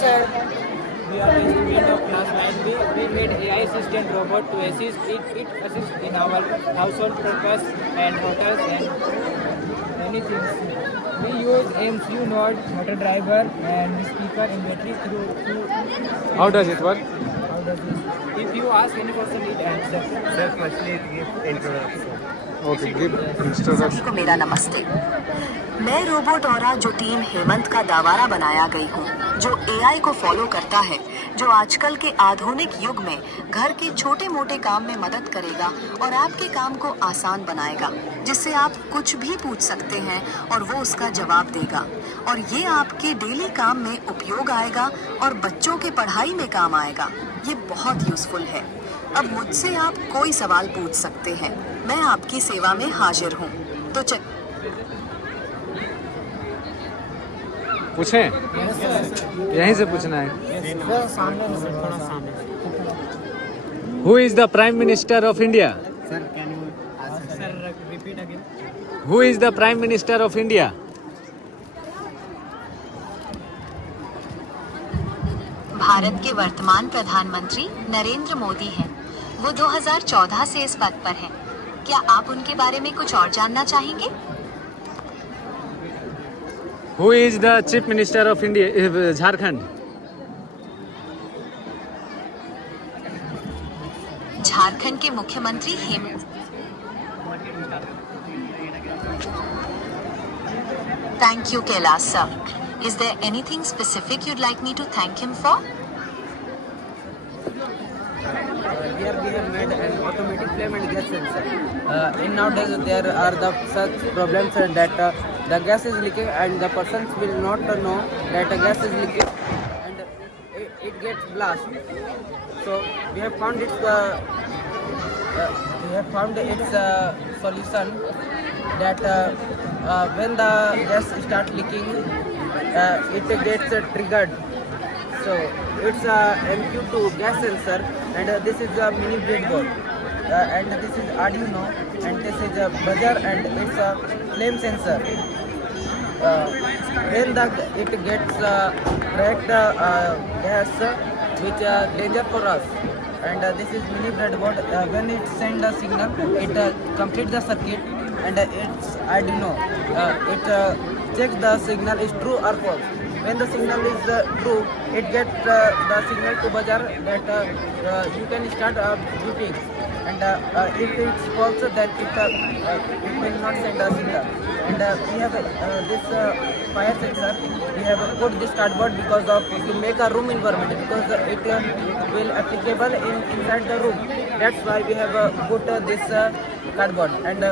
sir. We are a student of class 9B. We made AI assistant robot to assist it assists in our household purpose and hotels and many things. We use MCU node, motor driver and speaker and battery through How does it work? how does this? If you ask any question, it answers. Sir, firstly give introduction. Okay, give सभी introduction. को मेरा नमस्ते। मैं robot औरा जो team Hemant का दावारा बनाया गई हूँ, जो एआई को फॉलो करता है, जो आजकल के आधुनिक युग में घर के छोटे मोटे काम में मदद करेगा और आपके काम को आसान बनाएगा, जिससे आप कुछ भी पूछ सकते हैं और वो उसका जवाब देगा और ये आपके डेली काम में उपयोग आएगा और बच्चों के पढ़ाई में काम आएगा। ये बहुत यूजफुल है। अब मुझसे आप कोई सवाल पूछ सकते हैं। मैं आपकी सेवा में हाजिर हूँ। तो पूछें? यहीं से पूछना है. Who is the Prime Minister of India? Sir, can you answer? Sir, repeat again. Who is the Prime Minister of India? Bharat के वर्तमान प्रधानमंत्री नरेंद्र मोदी हैं। वो 2014 से इस पद पर हैं। क्या आप उनके बारे में कुछ और जानना चाहेंगे? Who is the Chief Minister of India? Jharkhand. Jharkhand के मुख्यमंत्री Hemant. Thank you, Kailash sir. Is there anything specific you'd like me to thank him for? Here we have made an automatic flame and gas sensor. In nowadays there are the such problems that the gas is leaking and the persons will not know that the gas is leaking and it gets blast. So we have found its solution that when the gas start leaking, it gets triggered. So it's a MQ2 gas sensor and this is a mini breadboard and this is Arduino and this is a buzzer and it's a flame sensor. When it gets correct gas which danger for us and this is mini breadboard. When it send a signal, it complete the circuit and it's Arduino. It checks the signal is true or false. When the signal is true, it gets the signal to buzzer that you can start beeping. And if it's false, then it will not send a signal. And we have this fire sensor. We have put this cardboard because of to make a room environment because it will applicable inside the room. That's why we have put this cardboard. And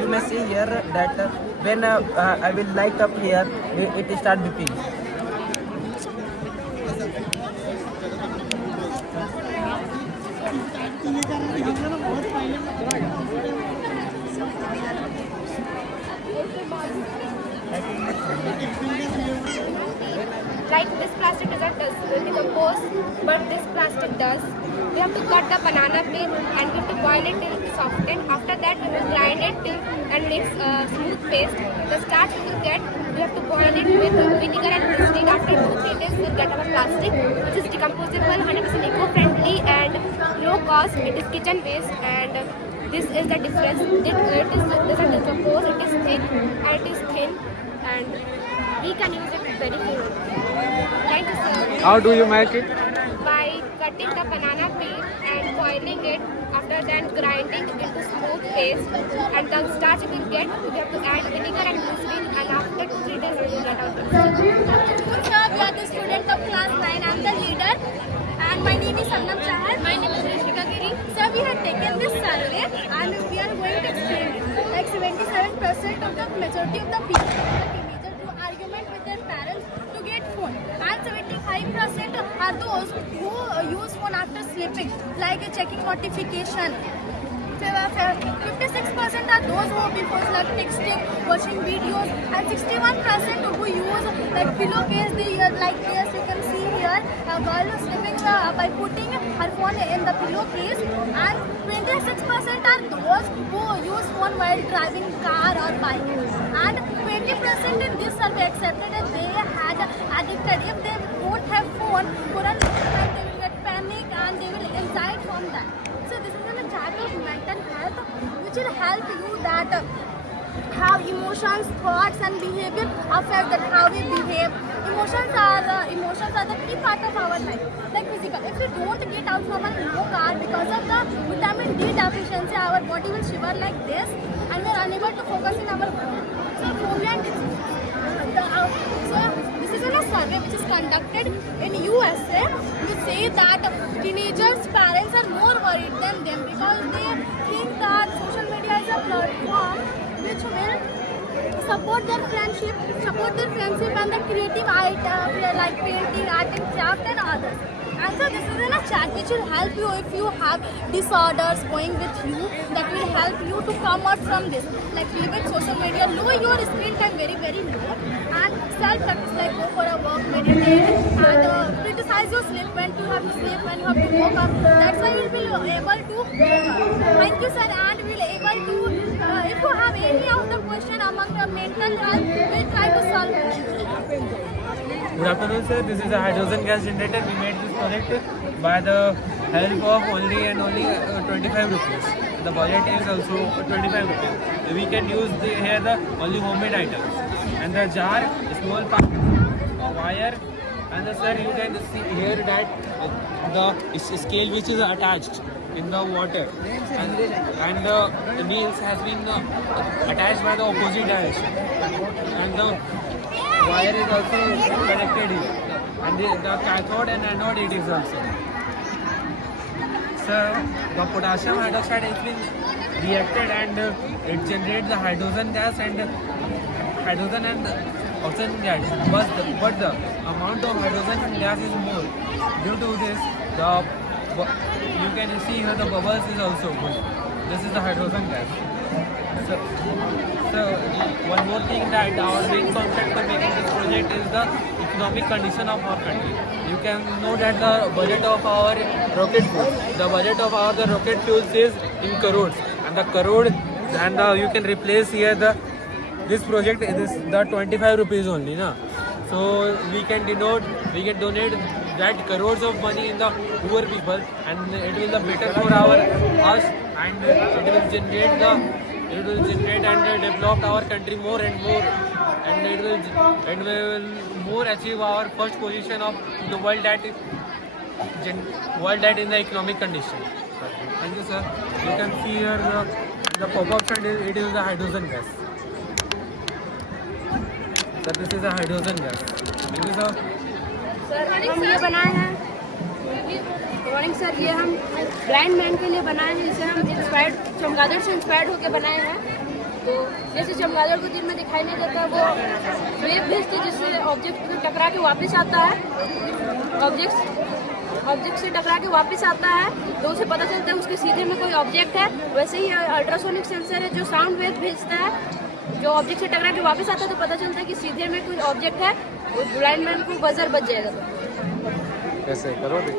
you may see here that when I will light up here, it start beeping. Like this plastic doesn't decompose, but this plastic does. We have to cut the banana peel and we have to boil it till it softens. After that, we will grind it till and make smooth paste. The starch we will get, we have to boil it with vinegar and glycerin. After 2-3 days, we will get our plastic, which is decomposable, 100% eco-friendly and low cost. It is kitchen waste and this is the difference. It doesn't decompose, it is thick and it is thin and we can use it very freely. Thank you, sir. How do you make it? By cutting the banana peel and boiling it, after that grinding into smooth paste, and the starch we will get, we have to add vinegar and glycerin, and after 2-3 days we will get out the Good sir, we are the student of class 9. I am the leader and my name is Sannam Chahal. My name is Rishika Giri. Sir, we have taken this survey and we are going to explain it. Like 77% of the majority of the people, the teenagers, do argument with their parents to get phone, and 75% are those who use phone after sleeping, like checking notification. 56% are those who before like texting, watching videos, and 61% who use like pillowcase. They like this, you can see here a girl is sleeping by putting her phone in the pillowcase, and 26% are those who use phone while driving car or bike, and 20% in this survey accepted that they had addicted. If they don't have phone, for a long time they will get panic and they will anxiety from that. So this is a type of mental health which will help you that how emotions, thoughts and behavior affect that how we behave. Emotions are the key part of our life. Like physical, if we don't get out from a low car because of the vitamin D deficiency, our body will shiver like this and we are unable to focus in our work. So this is a survey which is conducted in USA. We say that teenagers' parents are more worried than them because they think that social media is a platform which will support their friendship and the creative items like painting, arting, craft and others. And so this is in a chat which will help you if you have disorders going with you, that will help you to come out from this. Like limit social media, lower your screen time very low, and self-practice like go for a walk, meditate and criticize your sleep, when you have to sleep, when you have to wake up. That's why you will be able to, thank you sir, and we will able to, if you have any of the question among the mental health, we'll try to solve it. Good afternoon, sir. This is a hydrogen gas generator. We made this project by the help of only 25 rupees. The budget is also 25 rupees. We can use here the only homemade items. And the jar, small pipe, wire, and sir, you can see here that the scale which is attached in the water, and the nails has been attached by the opposite direction, and the wire is also connected here, and the cathode and anode it is also. So the potassium hydroxide has been reacted and it generates the hydrogen gas and oxygen gas, but the amount of hydrogen gas is more. Due to this, you can see here the bubbles is also good. This is the hydrogen gas. So one more thing that our main concept for making this project is the economic condition of our country. You can know that the budget of our rocket fuels is in crores, and the crore, and you can replace here this project is the 25 rupees only, na. So we can donate that crores of money in the poor people, and it will be better for us, and it will generate and develop our country more and more, and we will more achieve our first position of the world that in the economic condition. Thank you, sir. You can see here the pop-ups, and it is the hydrogen gas. So this is a hydrogen gas. Thank you, sir. Sir हम ये बनाए हैं, morning sir, ये हम blind man के लिए बनाए हैं, जिसे हम चमगादड़ से इंस्पायर्ड होकर बनाए हैं। तो जैसे चमगादड़ को दिन में दिखाई नहीं देता, वो वेव भेजती है जिससे ऑब्जेक्ट से टकरा के वापस आता है, ऑब्जेक्ट से टकरा के वापस आता है, तो उसे पता चलता है उसके सीधे में कोई ऑब्जेक्ट है। वैसे ही अल्ट्रासोनिक सेंसर है जो साउंड वेव भेजता है, जो ऑब्जेक्ट से टकरा के वापस आता है तो पता चलता है कि सीधे में कोई ऑब्जेक्ट है, और ब्लाइंड मैन को बजर बच जाएगा। कैसे करोगे?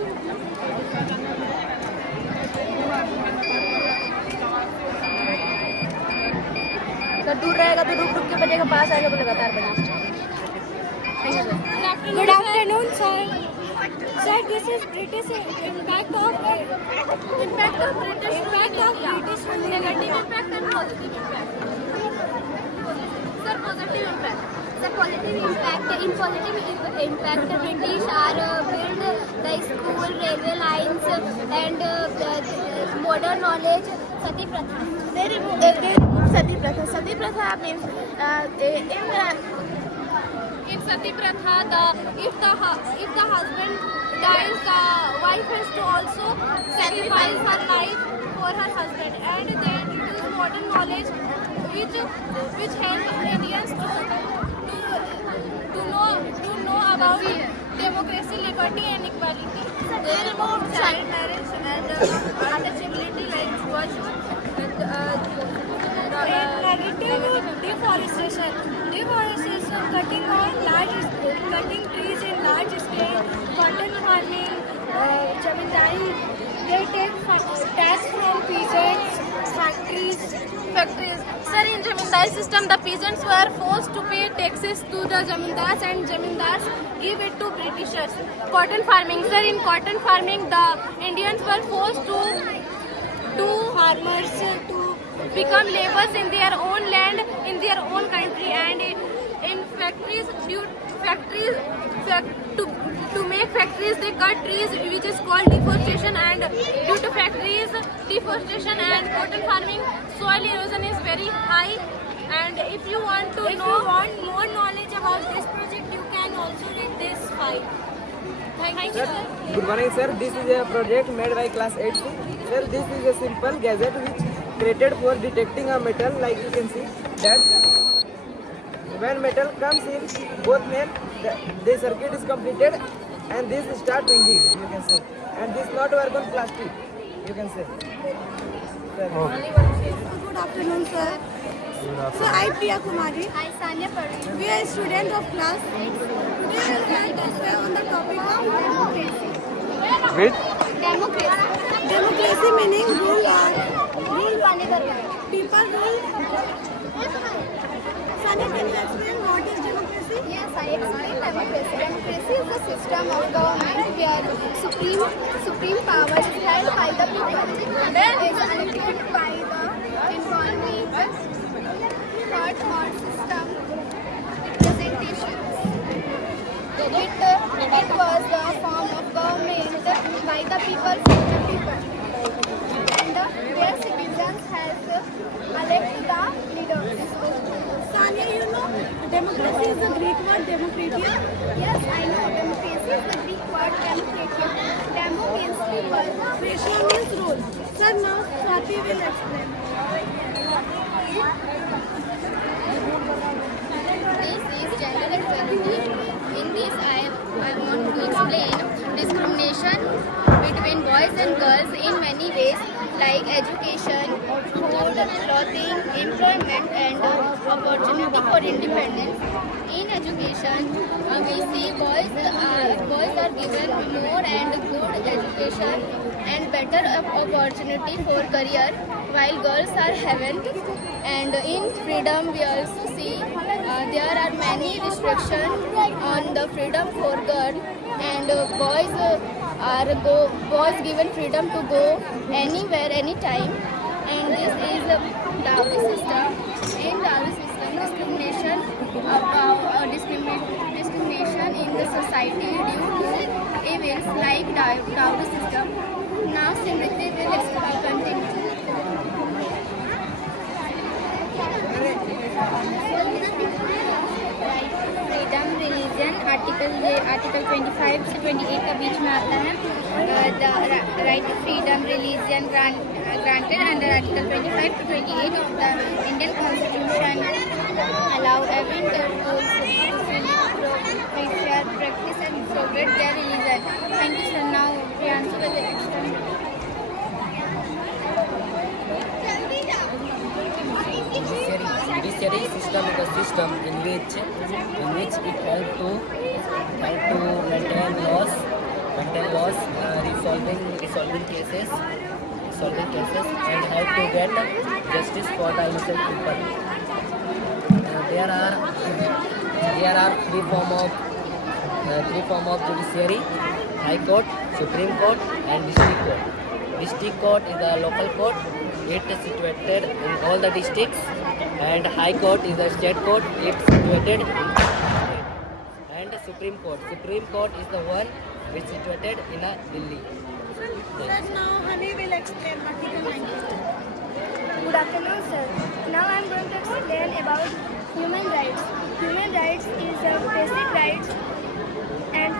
अगर दूर रहेगा तो रुक के बजेगा, पास आएगा तो लगातार बजेगा। Good afternoon sir. Sir, this is British impact of British negative impact and positive impact. Sir, positive impact. The positive impact. In positive impact, the British are build the school, railway lines, and modern knowledge. Sati Pratha. They remove Sati Pratha. Sati Pratha means in Sati Pratha, if the husband dies, the wife has to also sacrifice her life for her husband, and they introduce modern knowledge which help Indians to know about democracy, liberty and equality. They remove child marriage and untouchability like virtue. Negative deforestation, cutting trees in large scale, cotton farming, zamindari. They take tax from peasants, factories. Sir, in zamindar system, the peasants were forced to pay taxes to the zamindars and zamindars give it to Britishers. Cotton farming. Sir, in cotton farming, the Indians were forced to farmers to become laborers in their own land, in their own country, and in factories, to make factories they cut trees, which is called deforestation, and due to factories, deforestation and cotton farming, soil erosion is very high. And if you want more knowledge about this project, you can also read this file. Thank you, sir. Good morning, sir. This is a project made by class 8. Sir, this is a simple gadget which created for detecting a metal. Like you can see that when metal comes in both men, the circuit is completed and this start ringing. You can say, and this not work on plastic. You can say. Sir. Good afternoon, sir. So, I Priya Kumari. Hi, Sanya Parveen. We are student of class 8. Today we will discuss on the topic of democracy. With Democracy. Democracy meaning rule or people rule. Sanya, can you explain what is democracy? Yes, I explain democracy. Democracy is the system of government where supreme power is held by the people. It is elected by the involving third system representations. It was the form of government by the people for the people. And where citizens have elected the leaders. Sanya, you know democracy is the Greek word demokratia. Yes, I know. Democracy is the Greek word demokratia. Demo means people. Kratia means rule. Sir, now Swati will explain. This is gender equality. In this, I want to explain discrimination between boys and girls in many ways, like education, food, clothing, employment, and opportunity for independence. In education, we see boys are given more and good education and better opportunity for career, while girls are haven't. And in freedom, we also see there are many restrictions on the freedom for girls, and boys given freedom to go anywhere, anytime. And this is the dowry system. In dowry system, discrimination in the society due to evils like dowry system. Now Simriti will continue. Freedom religion article 25 से 28 का बीच में आता है. Right to freedom religion granted under article 25 to 28 of the Indian Constitution allow every person to freely practice and propagate their religion. Thank you, sir. Now Priyanshu will explain. Judiciary system is a system in which it help to maintain laws, resolving cases, and help to get justice for the innocent people. There are three form of judiciary: High Court, Supreme Court, and District Court. District Court is a local court. It is situated in all the districts, and High Court is a state court. It is situated in state. And Supreme Court is the one which is situated in Delhi. Sir, now Hani will explain Article 19. Good afternoon, sir. Now I am going to explain about human rights. Human rights is a basic rights and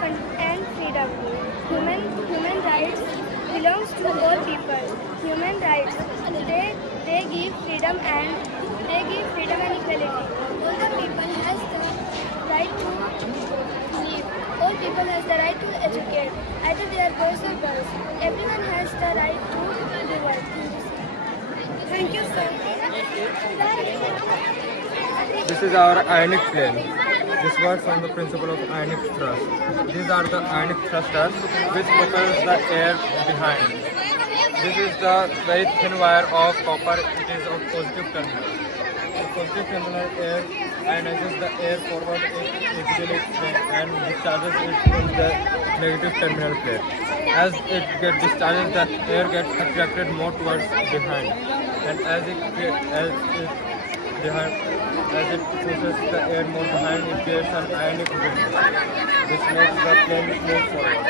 freedom. Human rights belongs to all people. Human rights, they give freedom and equality. All the people has the right to live. All people has the right to educate. Either they are boys or girls. Everyone has the right to do work. Thank you, sir. This is our ionic plane. This works on the principle of ionic thrust. These are the ionic thrusters which propels the air behind. This is the very thin wire of copper. It is of positive terminal. positive terminal air ionizes the air forward axially and discharges it in the negative terminal plate. As it gets discharged, the air gets attracted more towards behind, and as it pushes the air more behind, it creates an ionic wind, which makes the plane move forward.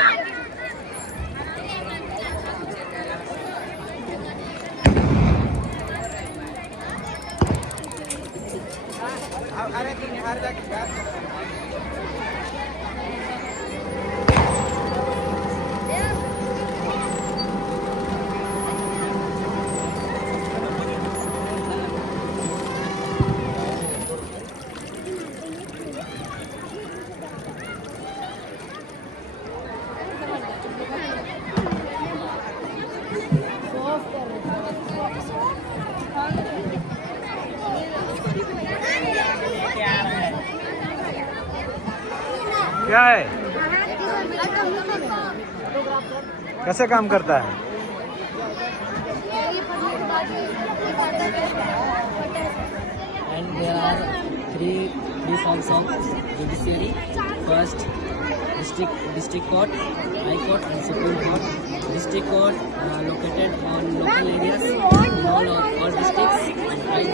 क्या है? कैसे काम करता है? And there are three forms of judiciary. First, district court, high court, and supreme court. District court located on local areas in all districts, and high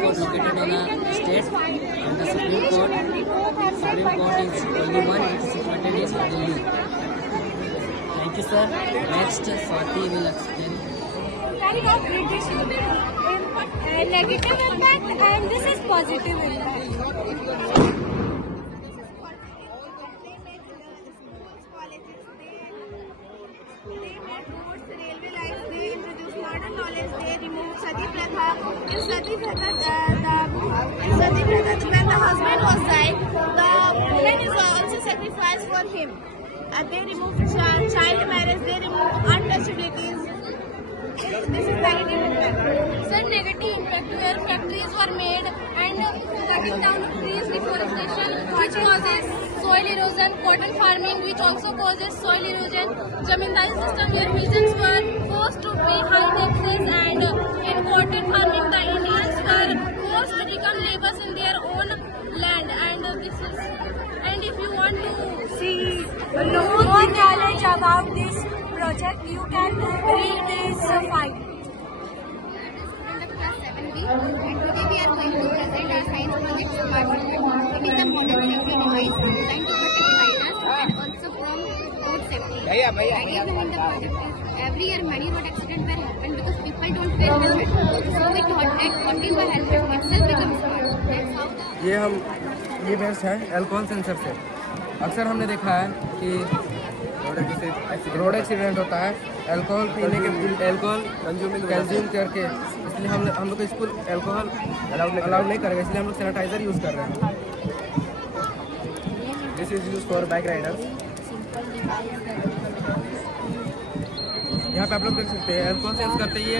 court located on a state, and the supreme court is only one. It is situated in Delhi. Thank you, sir. Next, Swati will explain. Carrying out British negative impact, and this is positive impact. When the husband was died, the woman is also sacrificed for him. They removed child marriage, they removed untouchabilities. This is negative impact. Sir, negative impact where factories were made and cutting down trees, deforestation, which causes soil erosion, cotton farming, which also causes soil erosion, zamindari system where peasants were forced to pay high taxes, and in cotton farming the Indians were forced to become laborers in their own land, and this is. And if you want to see more knowledge about this project, you can read this file. Class 7B, and today we are going to present our science project Smart City. It is a modern safety device designed to protect riders and also from road safety. The idea behind the project is every year many road accidents will happen because people don't wear helmet. So we thought that putting a helmet itself becomes smart. That's how ये base है alcohol sensor से। अक्सर हमने देखा है कि road accident होता है एल्कोहल पीने के कंज्यूम करके, इसलिए हम लोग स्कूल एल्कोहल अलाउड नहीं करेंगे, इसलिए हम लोग सैनिटाइजर यूज़ कर रहे हैं। This is use for bike Riders. यहाँ पे आप लोग देख सकते हैं एल्कोहल सेंस करते ही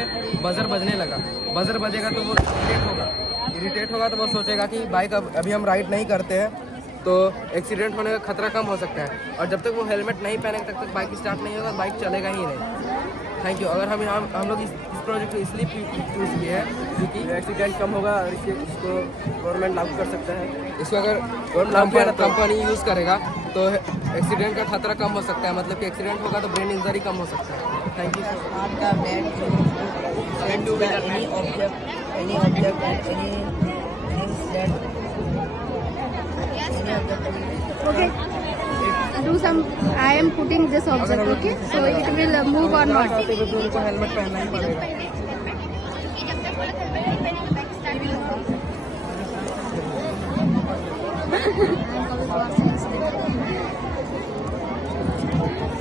बजर बजने लगा। बजर बजेगा तो वो इरिटेट होगा तो वो सोचेगा कि बाइक अभी हम राइड नहीं करते हैं तो एक्सीडेंट होने का खतरा कम हो सकता है, और जब तक वो हेलमेट नहीं पहनेगा तब तक बाइक स्टार्ट नहीं होगा, बाइक चलेगा ही नहीं। Thank you. अगर हम लोग इस प्रोजेक्ट को इसलिए चूज़ किए हैं क्योंकि एक्सीडेंट कम होगा और इसको गवर्नमेंट लागू कर सकता है। इसको अगर कंपनी यूज़ करेगा तो एक्सीडेंट का खतरा कम हो सकता है, मतलब कि एक्सीडेंट होगा तो ब्रेन इंजरी कम हो सकता है। Thank you. Okay. Do some. I am putting this object. Okay. So it will move or not. Helmet पहनना ही पड़ेगा।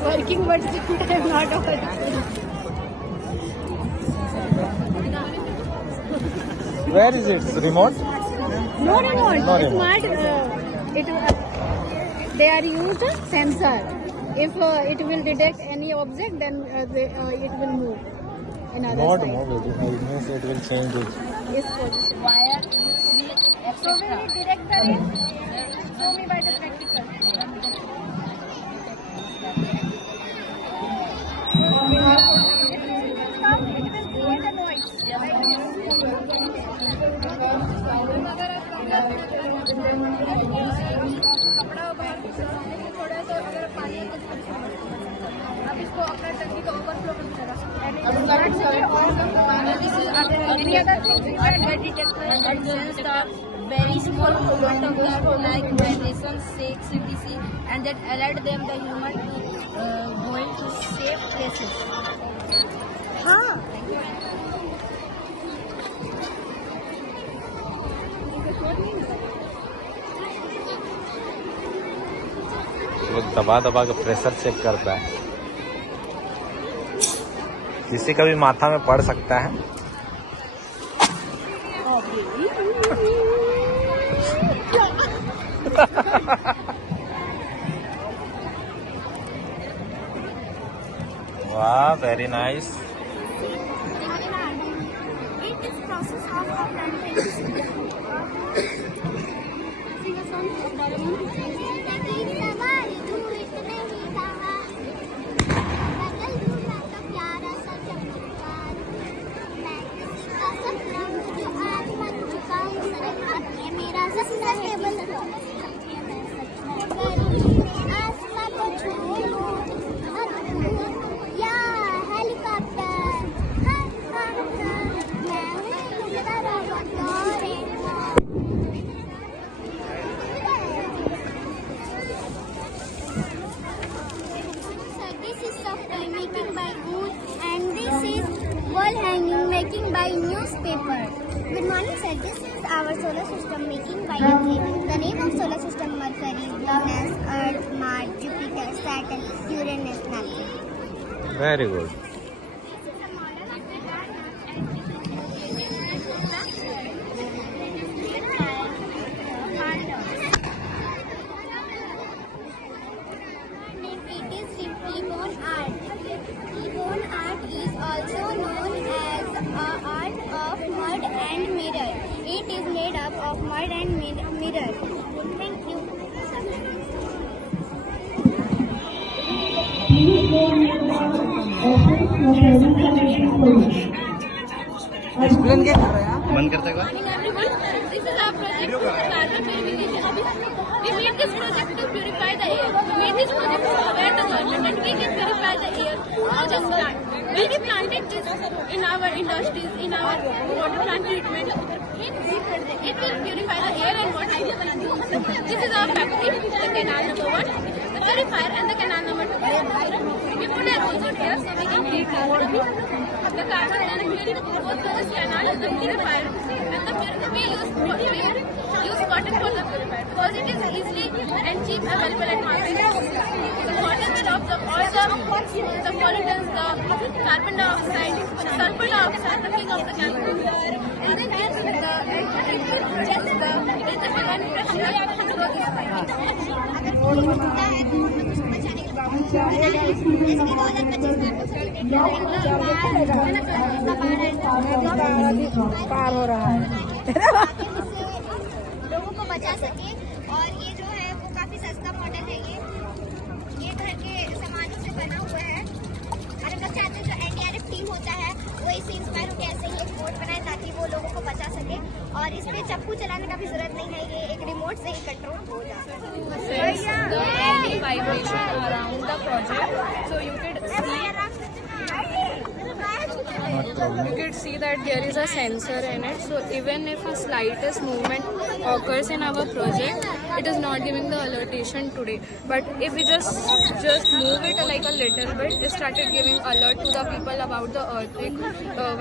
Working, but I'm not working. Where is it? Remote? No. It's not. They are used sensor. If it will detect any object, then it will move. In other Not side. move it. It means it will change it. Yes, position. Wire. So will it detect the rain? Show me by the practical. It will create a noise. अपना टंकी का overflow कर देगा and this is any other things that get detected and sense the very small movement of the like vibrations, shakes, etc. and that alert them the human going to safe places. वो दबा दबा के pressure check करता है, किसी का भी माथा में पड़ सकता है। वाह, very nice. Wall hanging making by newspaper. Good morning, sir. This is our solar system making by a tree. The name of solar system Mercury, Venus, Earth, Mars, Jupiter, Saturn, Uranus, Neptune. Very good. It is Limon art. Limon art is also known as art of mud and mirror. It is made up of mud and mirror. Thank you. Explain क्या कर रहे हैं आप? मन करता है क्या? This is our project for carbon purification. We made this project to purify the air. We made this project to aware the government that we can purify the air through just plant. When we planted this in our industries, in our water plant treatment, it will purify the air and water. This is our factory, the canal number 1, the purifier and the canal number 2. We put a ozone here so we can treat the carbon and clean both those canal and the purifier. And the we use cotton for the purifier because it is easily and cheap available at market. The cotton will absorb all the pollutants, the carbon dioxide, the sulfur dioxide, the king of the chemical. And then just the prevent pressure through this piping. पार हो रहा है। लोगों को बचा सके और ये जो है वो काफी सस्ता मॉडल है। ये घर के सामानों से बना हुआ है और हम लोग चाहते हैं जो NDRF टीम होता है वो इससे इंस्पायर होकर ऐसे ही एक बोट बनाए ताकि वो लोगों को बचा सके। और इसमें चप्पू चलाने का भी जरूरत नहीं है, ये एक रिमोट से ही कंट्रोल हो जाता है। Vibration around the project, so you could see that there is a sensor in it, so even if a slightest movement occurs in our project, it is not giving the alertation today, but if we just move it like a little bit, it started giving alert to the people about the earthquake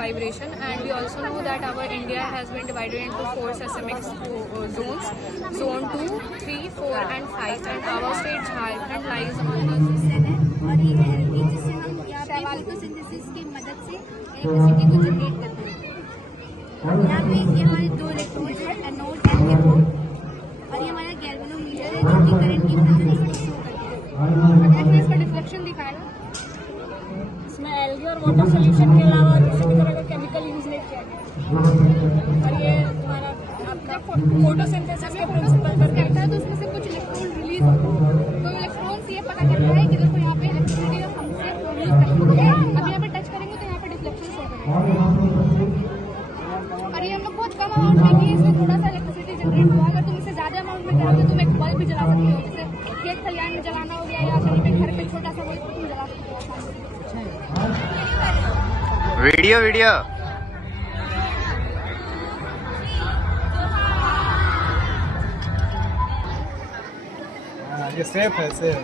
vibration. And we also know that our India has been divided into 4 seismic zones, zone 2, 3, 4 and 5, and our state Jharkhand lies on the और ये है जिससे हम यहाँ पे photosynthesis की मदद से इलेक्ट्रिसिटी को जनरेट करते हैं। यहाँ पे ये हमारे 2 इलेक्ट्रोड है, एनोड एंड कैथोड, और ये हमारा गैल्वेनोमीटर है जो कि करंट की फ्रीक्वेंसी शो करता है। अगर इसका डिफ्लेक्शन दिखाए ना, इसमें एल्गी और वाटर सोल्यूशन के अलावा किसी भी तरह का केमिकल यूज नहीं किया गया। और ये हमारा आपका फोटोसिंथेसिस के प्रिंसिपल पर कहता है तो उसमें से कुछ इलेक्ट्रॉन रिलीज होता है। तो इलेक्ट्रॉन से ये पता चलता है कि देखो यहाँ पे इलेक्ट्रिसिटी हमसे प्रोड्यूस करती है। अब यहाँ पे टच करेंगे तो यहाँ पे डिफ्लेक्शन शो करेगा। और ये हम लोग बहुत कम अमाउंट में किए, इसमें थोड़ा सा इलेक्ट्रिसिटी जनरेट हुआ। अगर तुम इससे ज्यादा अमाउंट में कराओ तो तुम एक बल्ब भी जला सकते हो, जैसे खेत खलिहान में जलाना हो गया या कहीं पे घर पे छोटा सा बल्ब तुम जला सकते हो। वीडियो ये सेफ है safe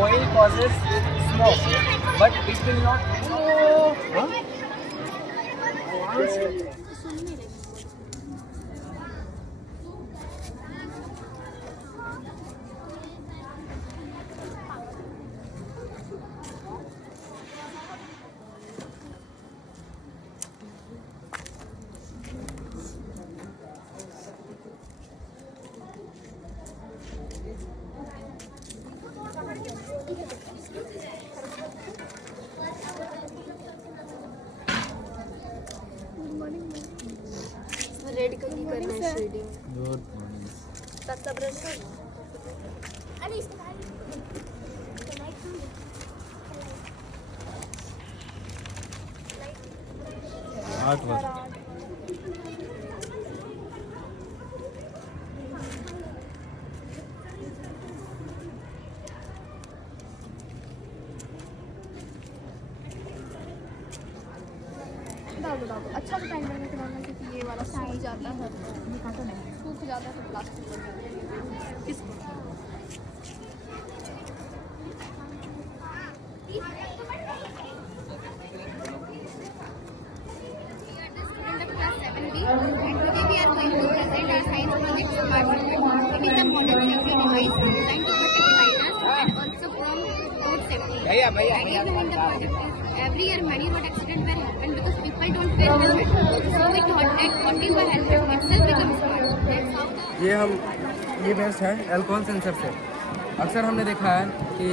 Oil causes smoke, but it will not. Red का की करना है शेडिंग तत्ता ब्रश अरे आठ बार डालो अच्छा सा टाइम लगने कराना क्योंकि ये वाला सूख जाता है सूख जाता है तो प्लास्टिक किसको Every year many road accidents will happen because people don't wear helmet. So we thought that putting a helmet itself becomes smart. That's how the ये बेस्ट है एल्कोहल सेंसर से। अक्सर हमने देखा है कि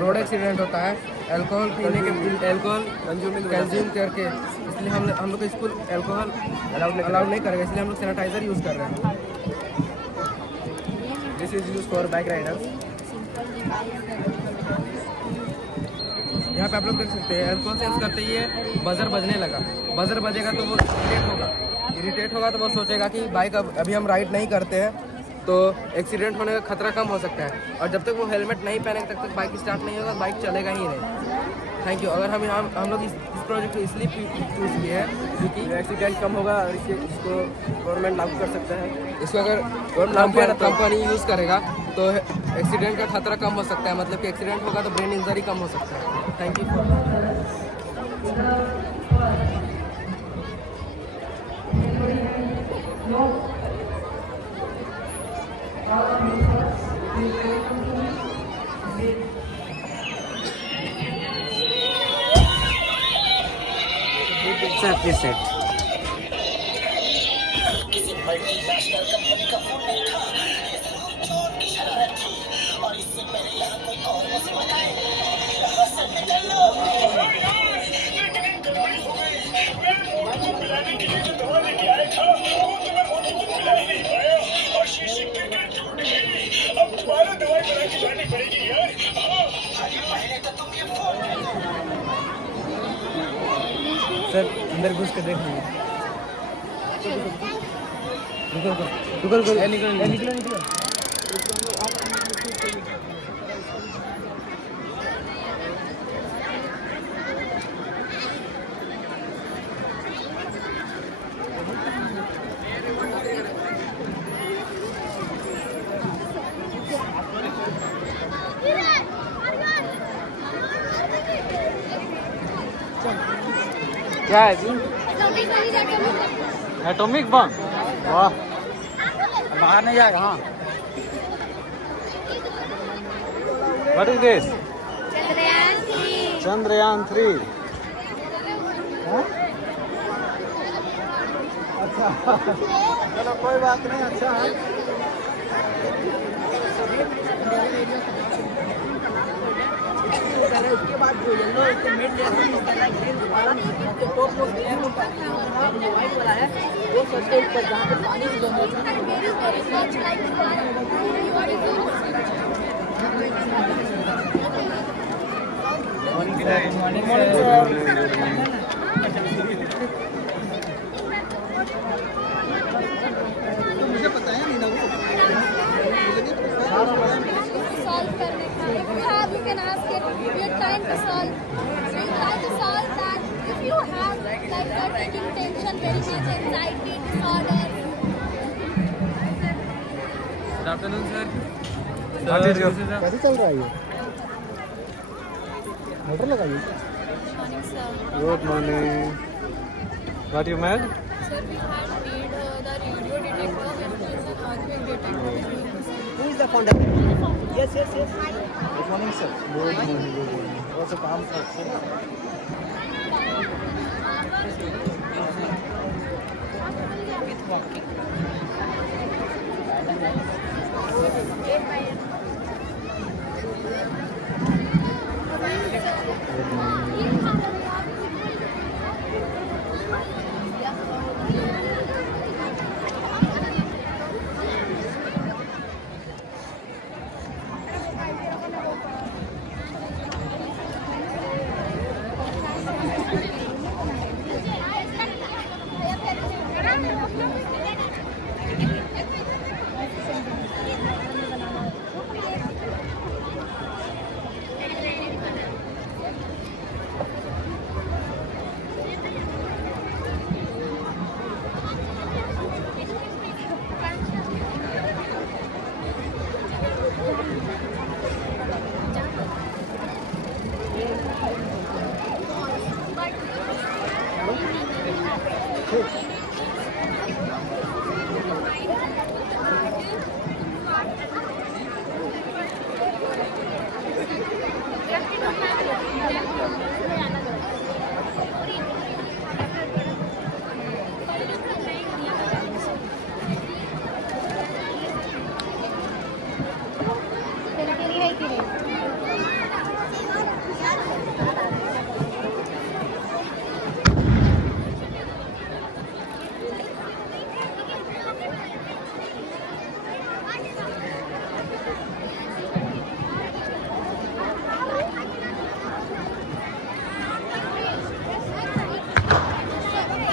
रोड एक्सीडेंट होता है एल्कोहल पीने के एल्कोहल कंज्यूम करके, इसलिए हम लोग स्कूल एल्कोहल अलाउड नहीं करेंगे, इसलिए हम लोग सैनिटाइजर यूज़ कर रहे हैं। This is use for bike Riders. यहाँ पे आप लोग देख सकते हैं एल्कोहल सेंस करते ही बजर बजने लगा। बजर बजेगा तो वो इरिटेट होगा तो वो सोचेगा कि बाइक अभी हम राइड नहीं करते हैं तो एक्सीडेंट होने का खतरा कम हो सकता है, और जब तक वो हेलमेट नहीं पहनेंगे तब तक बाइक स्टार्ट नहीं होगा, बाइक चलेगा ही नहीं। Thank you. अगर हम लोग इस प्रोजेक्ट को इसलिए चूज़ किए हैं क्योंकि एक्सीडेंट कम होगा और इसको गवर्नमेंट लागू कर सकता है। इसको अगर कंपनी यूज़ करेगा तो एक्सीडेंट का खतरा कम हो सकता है, मतलब कि एक्सीडेंट होगा तो ब्रेन इंजरी कम हो सकता है। Thank you. सेट सर अंदर घुस के देख लीजिए। निकलो। क्या है जी? Atomic bomb. वाह, बाहर नहीं जाएगा। हाँ, what is this? Chandrayaan 3। Chandrayaan 3। अच्छा, चलो कोई बात नहीं, अच्छा है। उसके बाद जो येलो मेड जो टॉप मोस्ट लेयर होता है जो व्हाइट वाला है वो सबसे ऊपर जहाँ पे पानी की जरूरत है। solve करने का. If you have, you can ask it. We are trying to solve. So we try to solve that. If you have like you're taking tension very much, anxiety, disorders. Good afternoon, sir. What is your- this is a- कैसे चल रहा है ये motor लगाइए Good morning. What you made? Sir, we had made the radio detector and earthquake detector. Who is the founder? Yes. Good morning, sir. Good morning. Also, काम sir.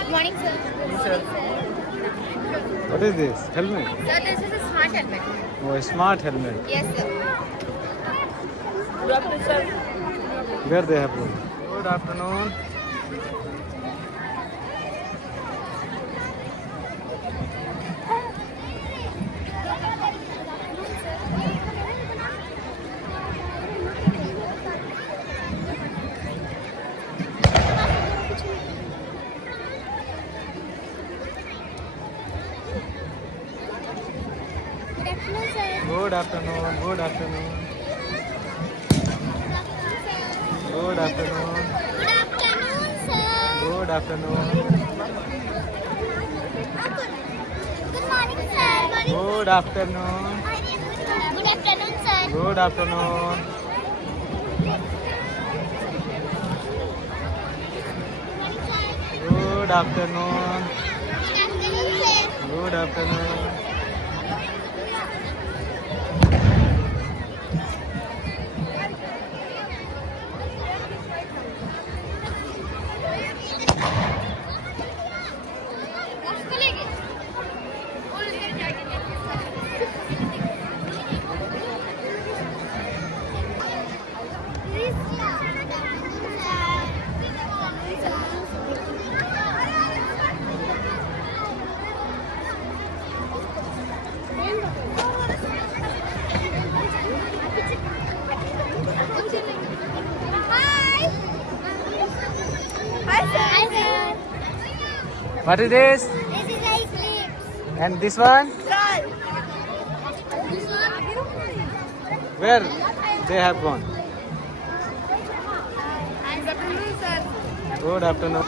Morning, sir. What is this? Helmet. Sir, this is a smart helmet. Oh, a smart helmet. Yes, sir. Where they have gone? Good afternoon. Good afternoon, sir. Good afternoon. Good afternoon. Good afternoon. Good afternoon, sir. Good afternoon. Good morning, sir. Good afternoon. Good afternoon, sir. Good afternoon. Good afternoon. Good afternoon. Hi, sir. What is this? This is ice cream. And this one? Where they have gone? Good afternoon, sir. Good afternoon.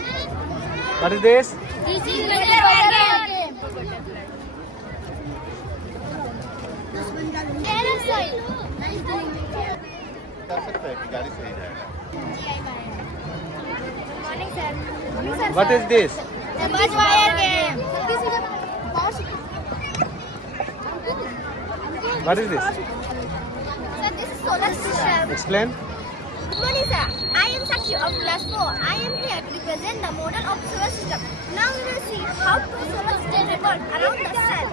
What is this? This is water game. Morning, sir. What is this? Buzz wire game. This is a What is this? Sir, this is solar system. Explain. Good morning, sir. I am of class 4. I am here to represent the model of solar system. Now we will see how two solar systems revolve around the sun.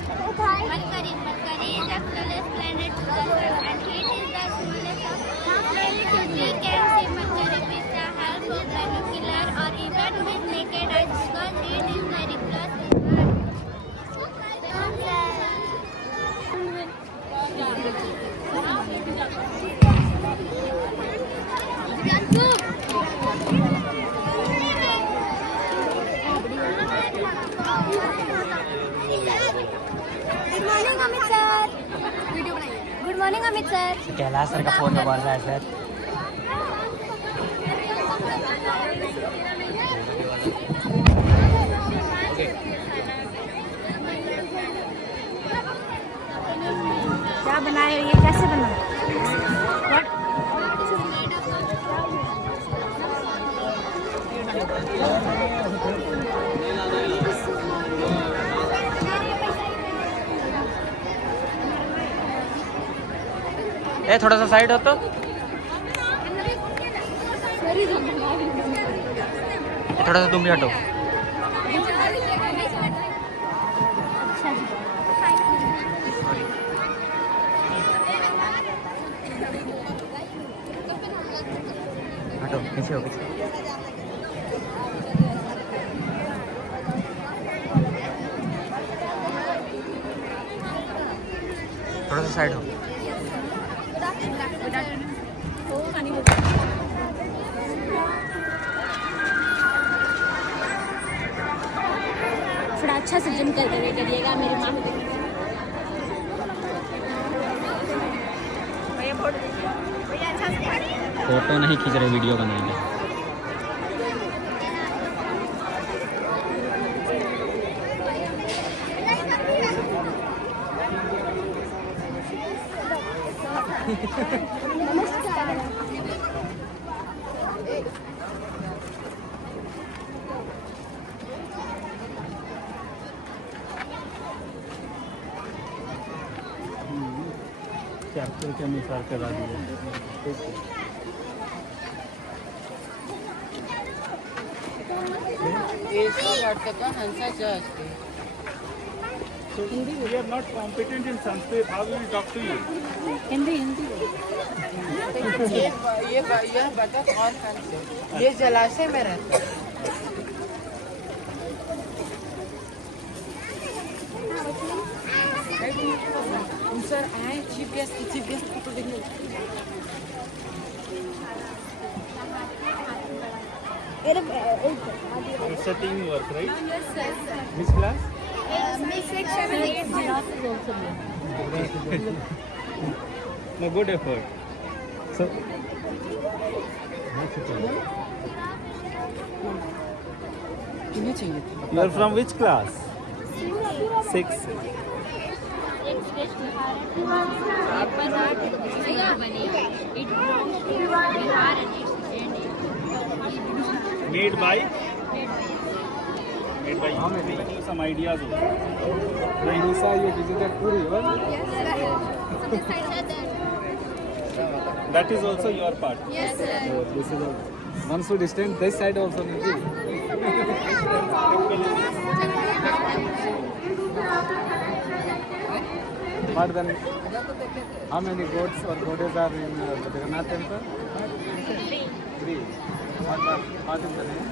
Mercury. Mercury is the closest planet to the sun and it is the smallest of planets. We can see Mercury with the help of binocular or even with naked eyes because it is very close to Earth. Good morning, Amit sir. Good morning, Amit sir. Kailash sir का phone दबा रहा है sir. क्या बनाए हो ये, कैसे बना? ए थोड़ा सा साइड हो तो. थोड़ा सा तुम भी हटो. हटो, पीछे हो, पीछे. थोड़ा सा साइड हो. थोड़ा अच्छा से जिम कर करिएगा मेरी माँ को. फोटो नहीं खींच रहे, वीडियो बनाएंगे. चैप्टर के अनुसार करा दिया. So we are not competent in Sanskrit. How will we talk to you? Hindi. ये बता कौन ये जलाशय में रहता है. सर आए चीफ गेस्ट फोटो देखने. It's a teamwork, right? Yes, sir. Which class? Mix 6, 7, 8. No, good effort. So, you are from which class? 6. Made by how many? Some ideas also. Nisa, you visited Puri, right? That is also your part. Yes, sir. So this is also. Once you distance this side also maybe. But then, how many goats or goddess are in Jagannath temple? 3. What is the name?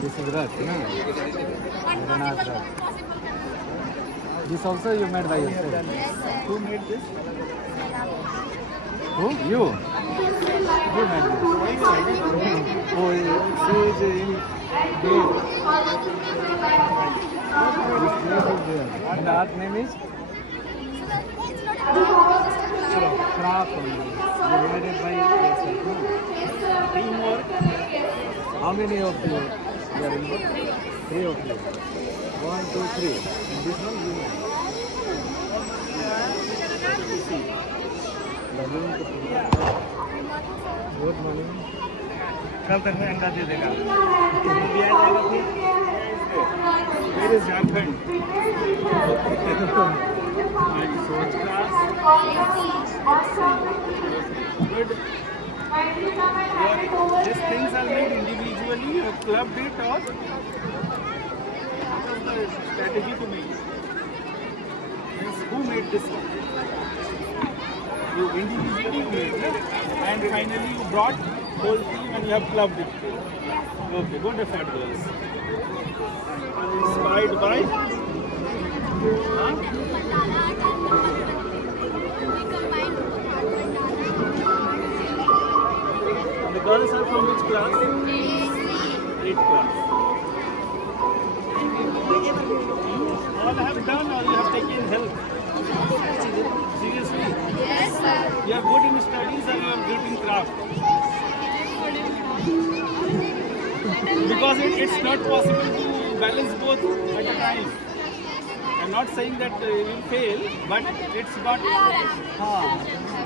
This is Rath, no? Jagannath Rath. This also you made by yourself? Yes, sir. Who made this? Who? You? Who made this? Oh, see it in gate. This place is there. And the art name is? Craft only. You made it by yourself, no? Teamwork? How many of you are involved? 3 of you. 1, 2, 3. And this one you made. Good morning. कल तक में अंडा दे देगा. Where is Jharkhand? Soch class. Good. These things are made individually, you have clubbed it, or what was the strategy to make it? Means who made this one? You individually made it, and finally you brought whole team and you have clubbed it. Okay, good effort, girls. Inspired by? Huh? The girls are from which class? 8th class. You all have done or you have taken help? Seriously? Yes, sir. You are good in studies or you are good in craft? Because it's not possible to balance both at a time. I'm not saying that you will fail, but it's not.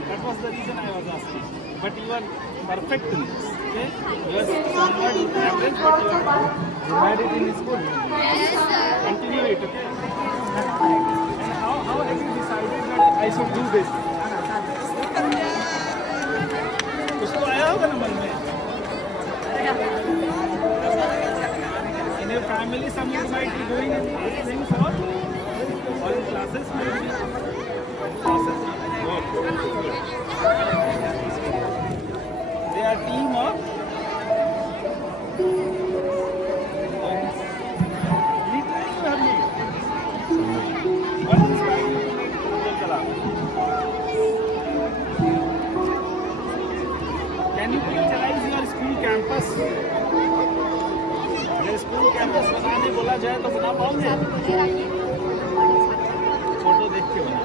That was the reason I was asking. But you are perfect in this. Okay? You are somewhat average, but you are married in school. Yes, sir. Continue it. Okay? And how have you decided that I should do this? उसको आया होगा ना मन में. In your family, someone might be doing these things or in classes maybe. Classes. Good. They are team of. Literally you have made. What inspired you to make Google Kalab? Can you picturize your school campus? अगर school campus बनाने बोला जाए तो बना पाओगे? Photo देख के बना.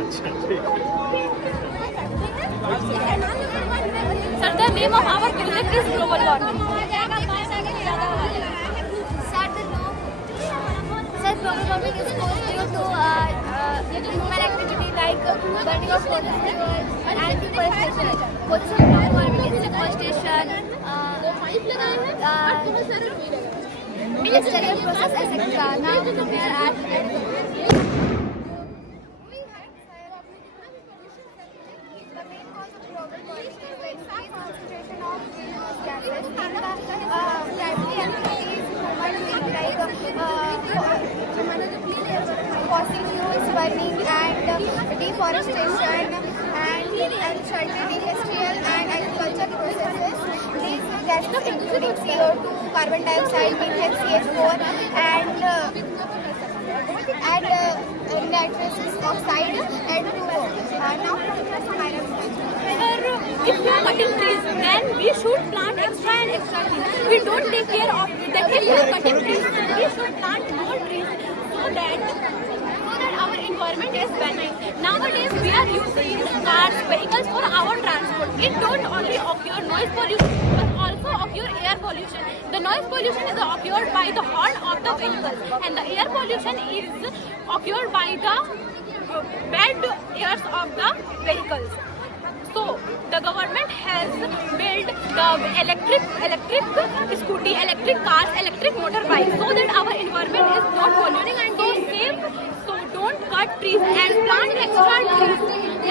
अच्छा ठीक है. Sir, the name of our project is global warming. Sir, global warming is caused due to human activity like burning of fossil fuels and deforestation. Causes of global warming is deforestation, industrial process, etc. Now we are at fossil fuels burning and deforestation and uncertain industrial and agricultural processes. These gases including CO2, carbon dioxide, methane, CH4 and nitrous oxide and N2O. Now If we are cutting trees, then we should plant extra and extra trees. We don't take care of it. That if we are cutting trees, we should plant more trees so that our environment is better. Nowadays, we are using cars, vehicles for our transport. It don't only occur noise pollution, but also occur air pollution. The noise pollution is occurred by the horn of the vehicles, and the air pollution is occurred by the bad airs of the vehicles. So the government has built the electric scooty, electric cars, electric motorbikes, so that our environment is not polluting and so safe. So don't cut trees and plant extra trees.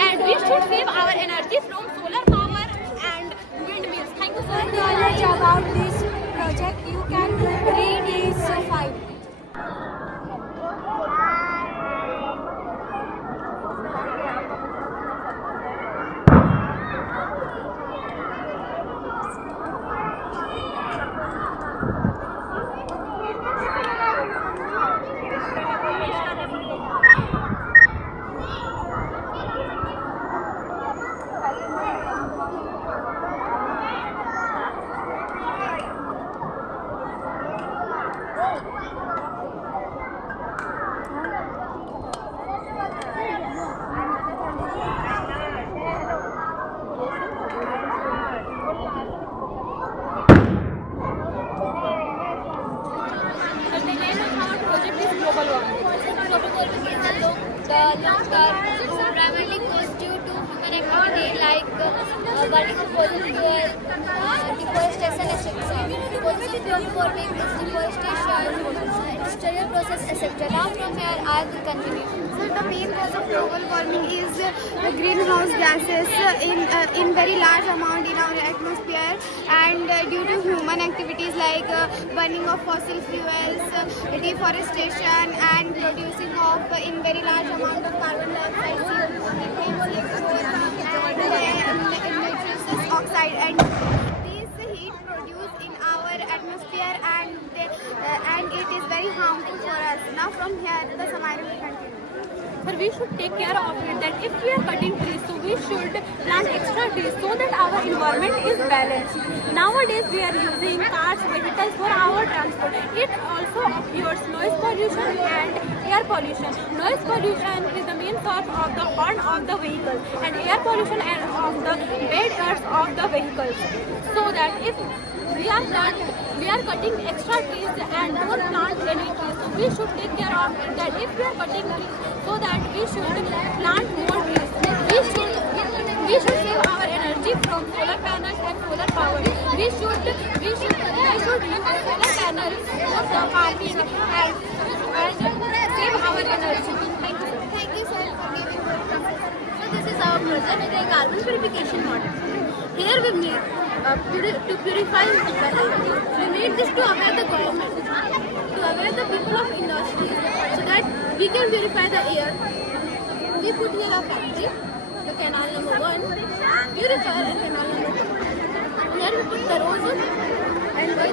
And we should save our energy from solar power and windmills. Thank you, sir. knowledge about this project, you can read this file. Primarily caused due to human activity like burning of fossil fuel, deforestation, etc. Causes of global warming is deforestation, industrial process, etc. Now from here I will continue. So the main cause of global warming is greenhouse gases in very large amount in our atmosphere, and due to human activities like burning of fossil fuels, deforestation, and producing of in very large amount of carbon dioxide, and nitrous oxide, and these heat produced in our atmosphere, and it is very harmful for us. Now from here the Samira will continue. But we should take care of it, that if we are cutting trees, so we should plant extra trees so that our environment is balanced. Nowadays we are using cars, vehicles for our transport. It also occurs noise pollution and air pollution. Noise pollution is the main source of the horn of the vehicle, and air pollution and of the bad airs of the vehicles. So that if we are cutting extra trees and don't plant any trees, so we should take care of it, that if we are cutting trees, so that we should plant more trees. We should save our energy from solar panels and solar power. We should use solar panels for the farming and save our energy. Thank you sir for giving your presentation. So this is our project, the carbon purification model. Here we made to purify the air. We made this to aware the government, to aware the people of industries, so that we can purify the air. We put here a factory, the canal number 1, purifier, and canal number 2. Here we put the ozone and we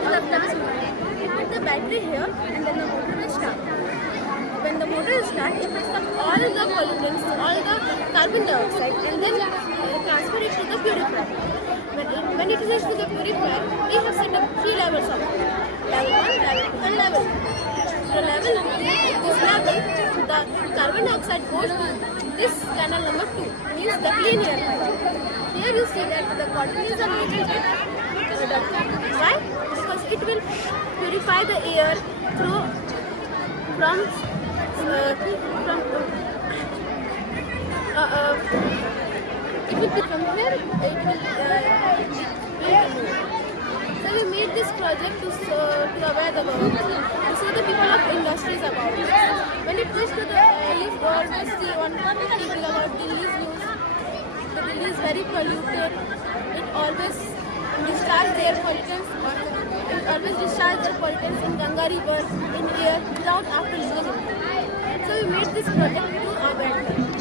put the battery here, and then the motor will start. When the motor is start, it will suck all the pollutants, all the carbon dioxide, and then transfer it to the purifier. When it reaches to the purifier, we have set up 3 levels of it. Level 1, level 2, and level 3. This level, the carbon dioxide goes to this canal number 2, means the clean air pipe. Here you see that the cotton is a little bit reduced. Why? Because it will purify the air from it will be from here, it will so we made this project to aware the government, to show the people of industries about it. When it reaches to the youth, we always see on TV about Delhi's news. The Delhi is very polluted. It always discharges their pollutants. It always discharges their pollutants in Ganga river, in air, without after using it. So we made this project to aware them.